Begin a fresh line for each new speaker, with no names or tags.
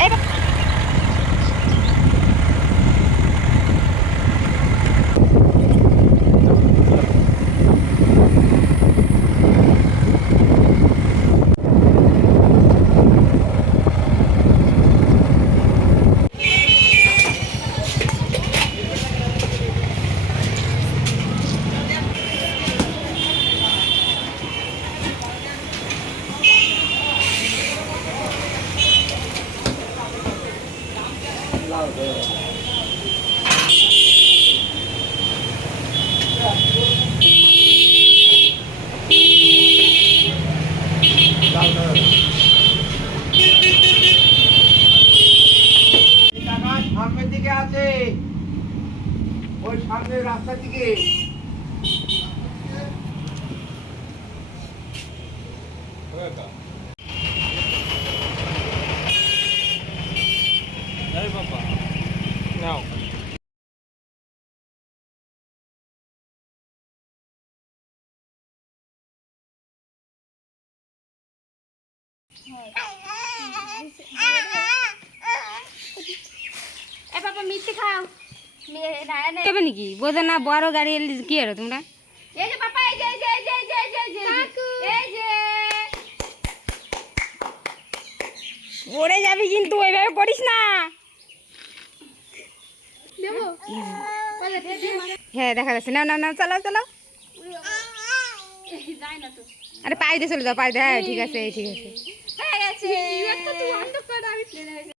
এই
সামনের দিকে আছে। ওই সামনের রাস্তার দিকে।
এ বাবা মিষ্টি খাও। মি- না, না,
দেবে নাকি? বোঝো না বড় গাড়ি এলে কি হলো তোমরা?
এই যে বাবা এই যে এই যে এই যে এই যে এই যে, এই যে এই যে
পড়ে যাবি কিন্তু ওইভাবে করিস না। হ্যাঁ দেখা যাচ্ছে। নাও নাও নাও চালাও চালাও।
না
আরে পায়ে দিয়ে চলে যাও পায়ে দিয়ে। হ্যাঁ ঠিক আছে ঠিক আছে।